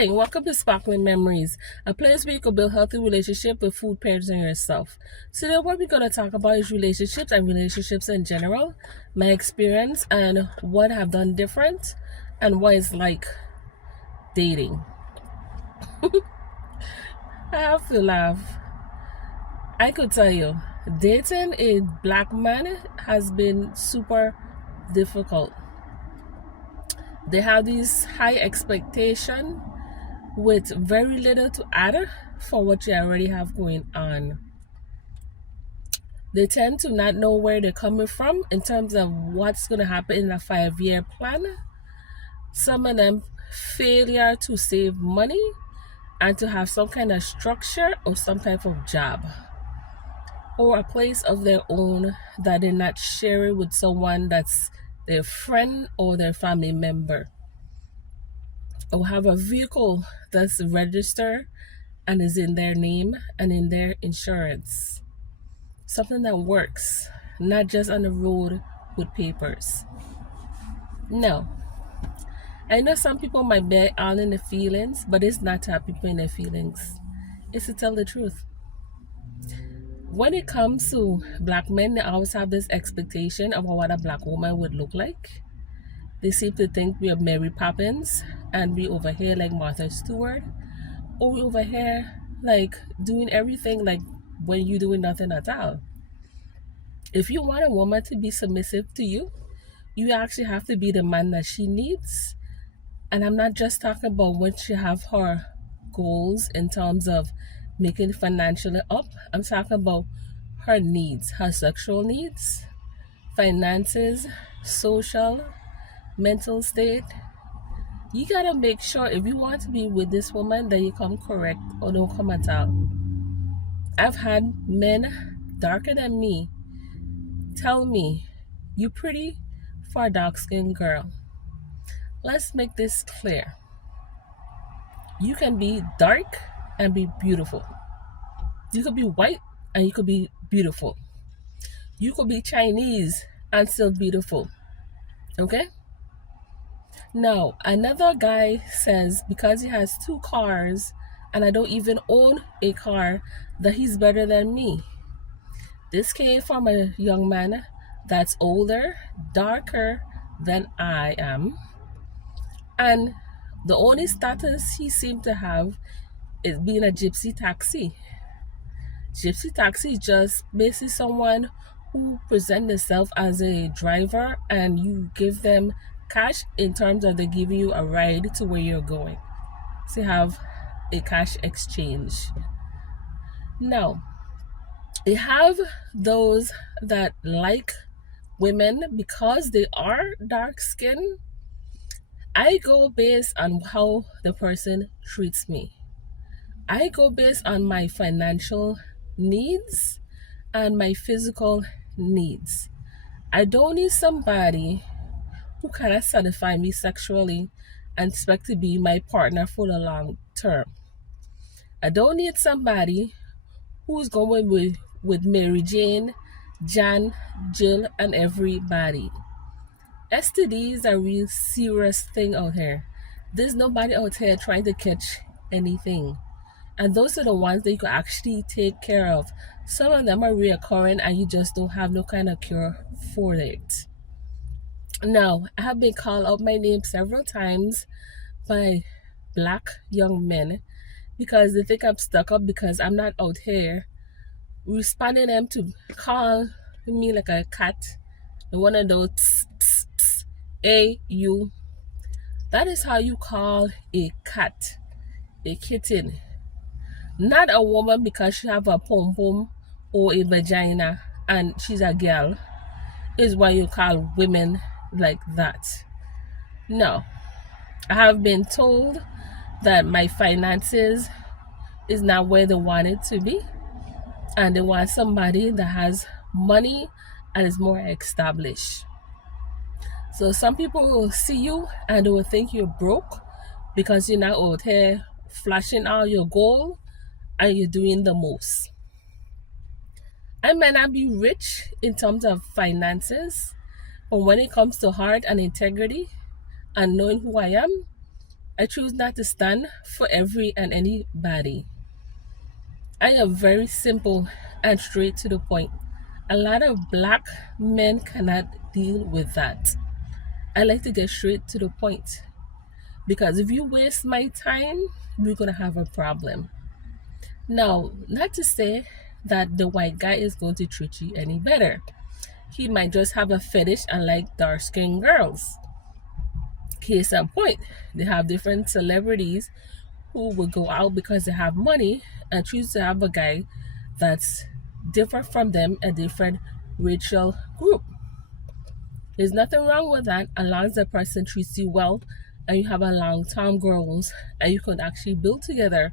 Hi, welcome to Sparkling Memories, a place where you can build healthy relationships with food, parents, and yourself. Today, what we're going to talk about is relationships and relationships in general, my experience, and what I've done different, and what it's like dating. I have to laugh. I could tell you, dating a black man has been super difficult. They have these high expectation with very little to add for what you already have going on. They tend to not know where they're coming from in terms of what's going to happen in a 5-year plan. Some of them failure to save money and to have some kind of structure or some type of job or a place of their own that they're not sharing with someone that's their friend or their family member, or have a vehicle that's registered and is in their name and in their insurance. Something that works, not just on the road with papers. No. I know some people might be all in the feelings, but it's not to have people in their feelings. It's to tell the truth. When it comes to black men, they always have this expectation of what a black woman would look like. They seem to think we are Mary Poppins and we over here like Martha Stewart, or we over here like doing everything like when you doing nothing at all. If you want a woman to be submissive to you, you actually have to be the man that she needs. And I'm not just talking about when she have her goals in terms of making financially up. I'm talking about her needs, her sexual needs, finances, social, mental state. You gotta make sure if you want to be with this woman that you come correct or don't come at all. I've had men darker than me tell me, "You pretty for a dark-skinned girl." Let's make this clear. You can be dark and be beautiful. You could be white and you could be beautiful. You could be Chinese and still beautiful. Okay? Now, another guy says because he has 2 cars and I don't even own a car, that he's better than me. This came from a young man that's older, darker than I am. And the only status he seemed to have is being a gypsy taxi. Gypsy taxi is just basically someone who present themselves as a driver and you give them cash in terms of they giving you a ride to where you're going. So you have a cash exchange. Now, you have those that like women because they are dark skinned. I go based on how the person treats me. I go based on my financial needs and my physical needs. I don't need somebody who cannot satisfy me sexually and expect to be my partner for the long term. I don't need somebody who's going with Mary Jane, Jan, Jill, and everybody. STDs are a real serious thing out here. There's nobody out here trying to catch anything. And those are the ones that you can actually take care of. Some of them are reoccurring and you just don't have no kind of cure for it. Now, I have been called out my name several times by black young men because they think I'm stuck up because I'm not out here responding them to call me like a cat. One of those pss, pss, pss, hey, you. That is how you call a cat, a kitten. Not a woman because she have a pom pom or a vagina and she's a girl is why you call women like that. No. I have been told that my finances is not where they want it to be and they want somebody that has money and is more established. So some people will see you and they will think you're broke because you're not out here flashing out your gold and you're doing the most. I may not be rich in terms of finances, but when it comes to heart and integrity and knowing who I am, I choose not to stand for every and anybody. I am very simple and straight to the point. A lot of black men cannot deal with that. I like to get straight to the point because if you waste my time, we're going to have a problem. Now, not to say that the white guy is going to treat you any better. He might just have a fetish and like dark skinned girls. Case in point, they have different celebrities who will go out because they have money and choose to have a guy that's different from them, a different racial group. There's nothing wrong with that as long as the person treats you well and you have a long-term goals and you can actually build together.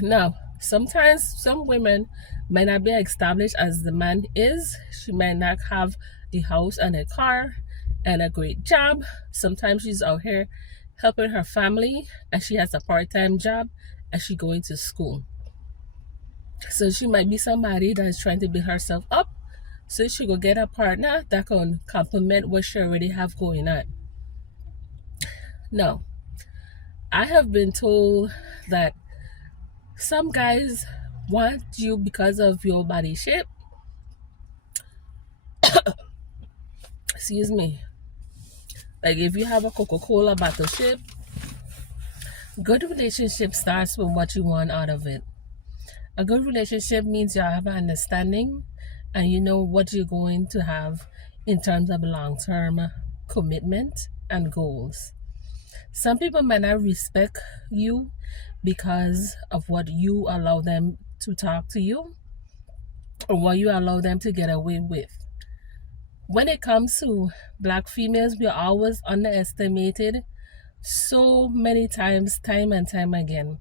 Now, sometimes some women might not be established as the man is. She might not have the house and a car and a great job. Sometimes she's out here helping her family and she has a part-time job and she going to school. So she might be somebody that's trying to build herself up so she will get a partner that can complement what she already have going on. Now, I have been told that some guys want you because of your body shape. Excuse me. Like if you have a Coca-Cola bottle shape, good relationship starts with what you want out of it. A good relationship means you have an understanding and you know what you're going to have in terms of long-term commitment and goals. Some people might not respect you because of what you allow them to talk to you or what you allow them to get away with. When it comes to black females, we are always underestimated so many times, time and time again.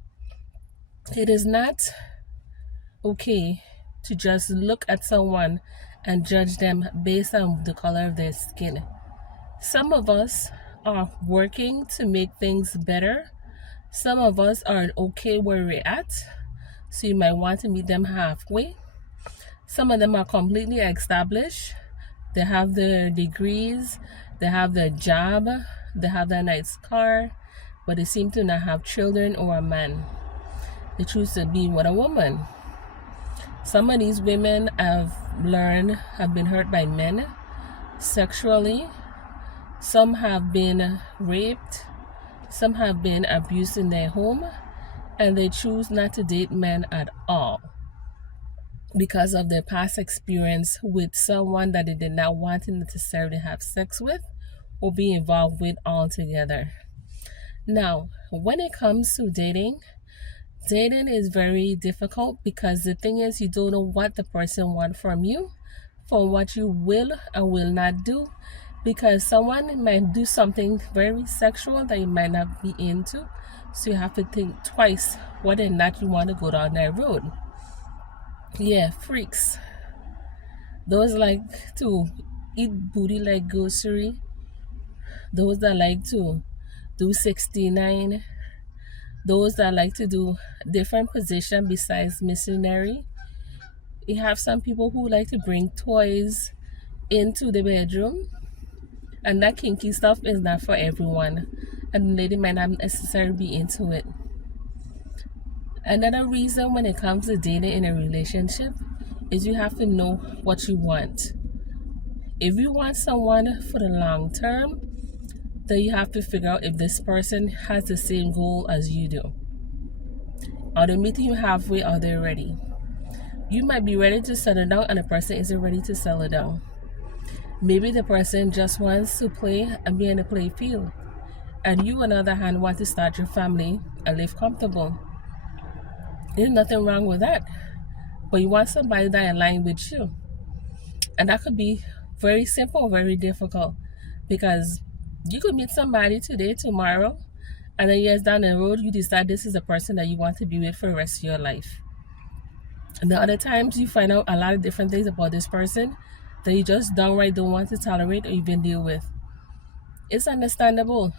It is not okay to just look at someone and judge them based on the color of their skin. Some of us are working to make things better. Some of us are okay where we're at, so you might want to meet them halfway. Some of them are completely established. They have their degrees, they have their job, they have their nice car, but they seem to not have children or a man. They choose to be with a woman. Some of these women have been hurt by men sexually. Some have been raped. Some have been abused in their home. And they choose not to date men at all because of their past experience with someone that they did not want to necessarily have sex with or be involved with altogether. Now, when it comes to dating is very difficult because the thing is you don't know what the person wants from you, for what you will and will not do, because someone might do something very sexual that you might not be into, so you have to think twice whether or not you want to go down that road. Yeah, freaks. Those like to eat booty like grocery. Those that like to do 69. Those that like to do different position besides missionary. You have some people who like to bring toys into the bedroom. And that kinky stuff is not for everyone. And the lady might not necessarily be into it. Another reason when it comes to dating in a relationship is you have to know what you want. If you want someone for the long term, then you have to figure out if this person has the same goal as you do. Are they meeting you halfway? Are they ready? You might be ready to settle down and the person isn't ready to settle down. Maybe the person just wants to play and be in the play field. And you, on the other hand, want to start your family and live comfortable. There's nothing wrong with that. But you want somebody that aligns with you. And that could be very simple, very difficult. Because you could meet somebody today, tomorrow, and then years down the road, you decide this is the person that you want to be with for the rest of your life. And the other times, you find out a lot of different things about this person that you just downright don't want to tolerate or even deal with. It's understandable.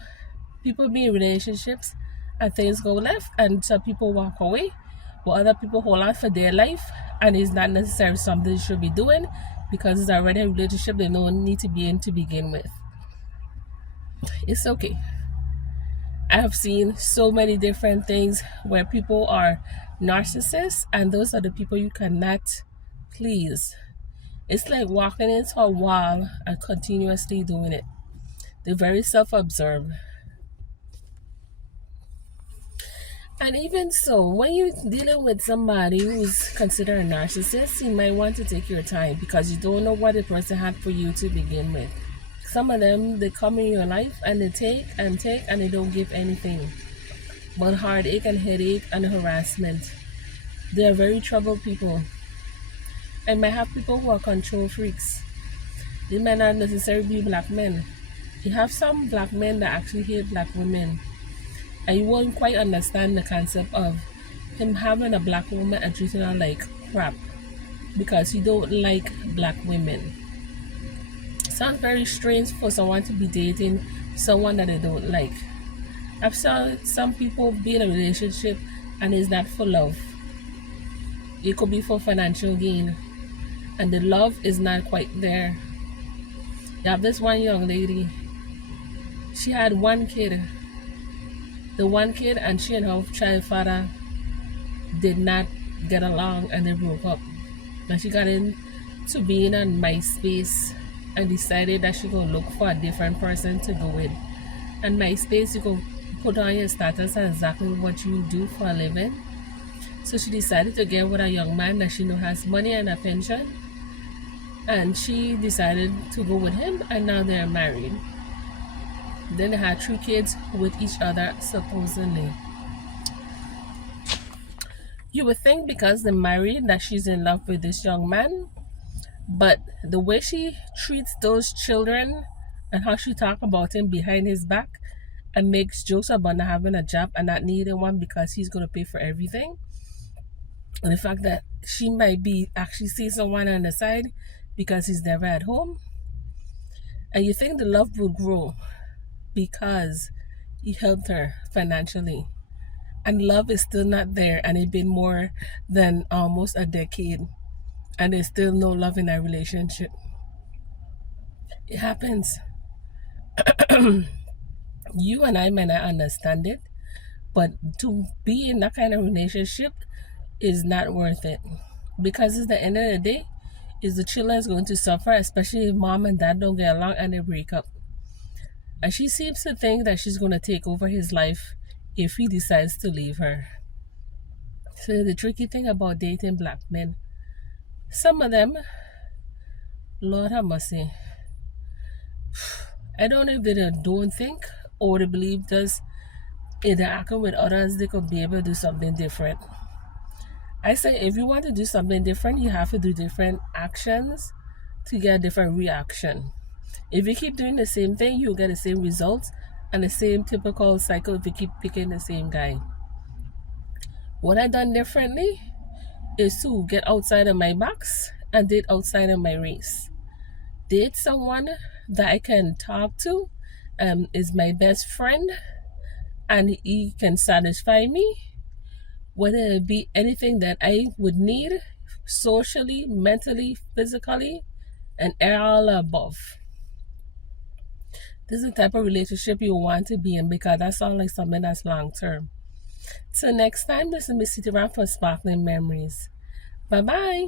People be in relationships and things go left and some people walk away, while other people hold on for their life, and it's not necessarily something they should be doing because it's already a relationship they don't need to be in to begin with. It's okay. I have seen so many different things where people are narcissists, and those are the people you cannot please. It's like walking into a wall and continuously doing it. They're very self absorbed. And even so, when you're dealing with somebody who's considered a narcissist, you might want to take your time because you don't know what the person had for you to begin with. Some of them, they come in your life and they take and they don't give anything but heartache and headache and harassment. They are very troubled people. I might have people who are control freaks. They might not necessarily be black men. You have some black men that actually hate black women. And you won't quite understand the concept of him having a black woman and treating her like crap because he don't like black women. Sounds very strange for someone to be dating someone that they don't like. I've seen some people be in a relationship and it's not for love. It could be for financial gain. And the love is not quite there. You have this one young lady. She had one kid. The one kid and she and her child father did not get along and they broke up. And she got into being on MySpace and decided that she gonna look for a different person to go with. And MySpace, you can put on your status and exactly what you do for a living. So she decided to get with a young man that she know has money and a pension. And she decided to go with him and now they're married. Then they had 3 kids with each other, supposedly. You would think because they're married that she's in love with this young man, but the way she treats those children and how she talk about him behind his back and makes jokes about not having a job and not needing one because he's going to pay for everything, and the fact that she might be actually seeing someone on the side because he's never at home, and you think the love will grow because he helped her financially, and love is still not there, and it's been more than almost a decade and there's still no love in that relationship. It happens. You and I may not understand it, but to be in that kind of relationship is not worth it, because at the end of the day is the children is going to suffer, especially if mom and dad don't get along and they break up. And she seems to think that she's going to take over his life if he decides to leave her. So the tricky thing about dating black men, some of them, Lord have mercy, I don't know if they don't think or they believe just interacting with others they could be able to do something different. I say if you want to do something different, you have to do different actions to get a different reaction. If you keep doing the same thing, you'll get the same results and the same typical cycle if you keep picking the same guy. What I done differently is to get outside of my box and date outside of my race. Date someone that I can talk to, is my best friend, and he can satisfy me, whether it be anything that I would need socially, mentally, physically, and all above. This is the type of relationship you want to be in because that sounds like something that's long term. So next time, this is Miss City Rock for Sparkling Memories. Bye bye.